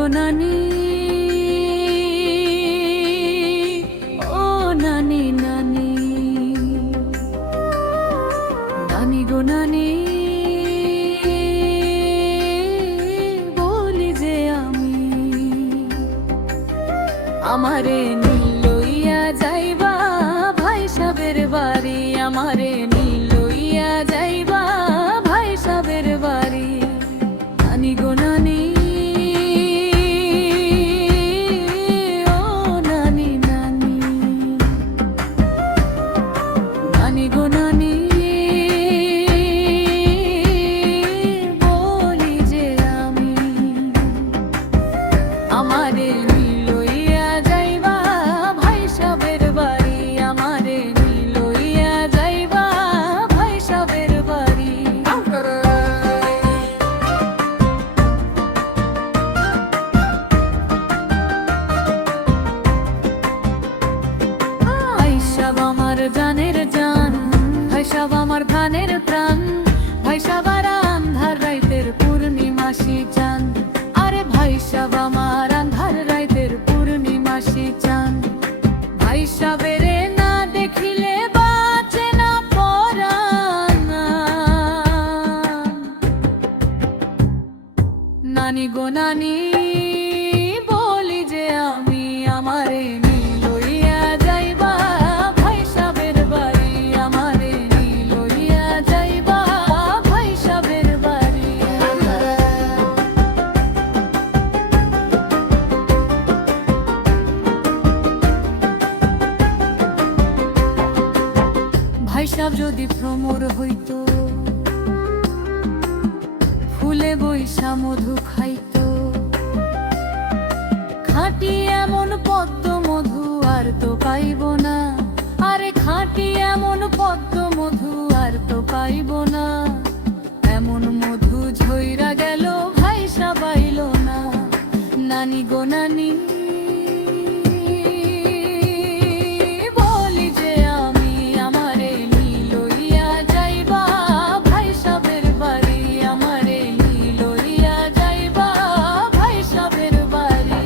গো নানি, ও নানি নানি, নানি গো নানি, বলি যে আমি আমারে লইয়া যাইবা ভাই সাবের বাড়ি, আমারে লইয়া যাইবা ভাই সাবের বাড়ি। নানি গো নানি, ও নানি নানি, নানি গো নানি, বলি যে আমি আমারে লইয়া যাইবা ভাই সাবের বাড়ি, আমারে লইয়া যাইবা ভাই সাবের বাড়ি। ভাইসাব আমার জানের জান, ভাইসাব আমার প্রাণের প্রাণ, ভাইসাব আর আন্ধার রাইতের পূর্ণিমাসি চাঁদ, আরে ভাইসাব আমার আন্ধার রাইতের পূর্ণিমাসি চাঁদ। ভাইসাবের না দেখিলে বাঁচে না পরাণ, নানি গো নানি, বলি যে আমি আমারে লইয়া যাইবা ভাই সাবের বাড়ি, আমারে লইয়া যাইবা ভাই সাবের বাড়ি। ভাই সাব যদি ভ্রমর হইতো, ফুলে বৈশা মধু খাইতো, খাঁটি এমন পদ্ম মধু আর তো পাইব না, আরে খাঁটি এমন পদ্ম মধু আর তো পাইব না। এমন মধু ঝইরা গেল ভাই সাবাইল না, নানি গো নানি, বলি যে আমি আমারে লইয়া যাইবা ভাই সাবের বাড়ি, আমারে লইয়া যাইবা ভাই সাবের বাড়ি।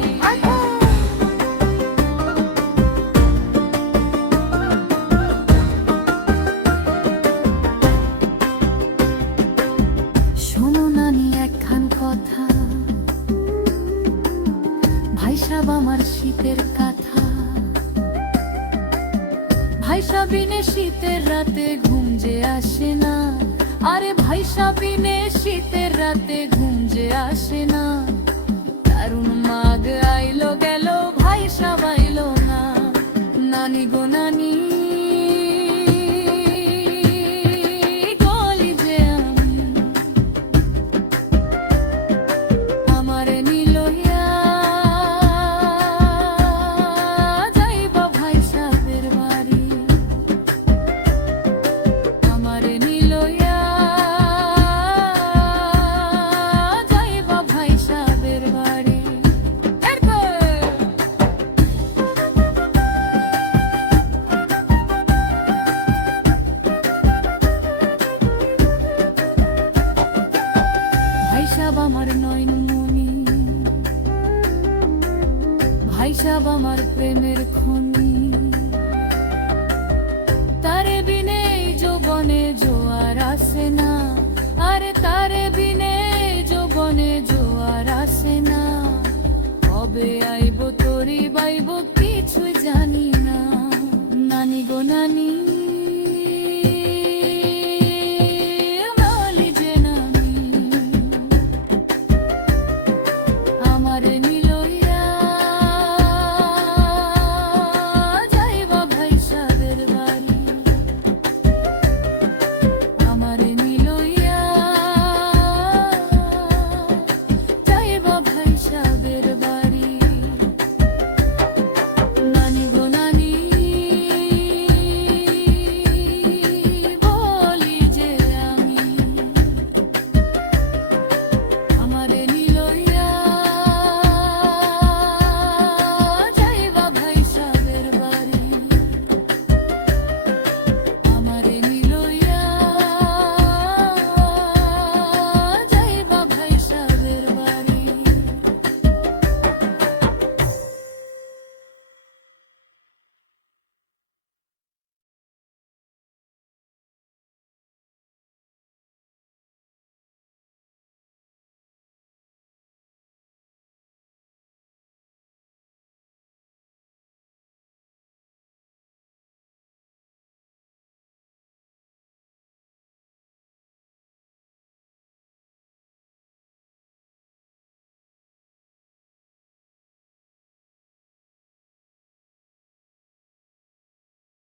শোনো নানি একখান কথা, ভাইসাব আমার শীতের কাঁথা, ভাইসাবিনে শীতের রাতে ঘুম যে আসে না, আরে ভাইসাবিনে শীতের রাতে ঘুম যে আসে না। দারুণ মাগ আইলো গেল ভাইসাব আইলো না, নানি গো নানি, বলি যে আমি আমারে লইয়া যাইবা ভাই সাবের বাড়ি, আমারে লইয়া যাইবা ভাই সাবের বাড়ি। ভাইসাব আমার নয়নমণি, ভাইসাব আমার প্রেমের খনি, তারে বিনে যৌবনে জোয়ার আসে না, আরে তারে বিনে যৌবনে জোয়ার আসে না। কবে আইব তোরি বাইব কিছুই জানি না, নানি গো নানি।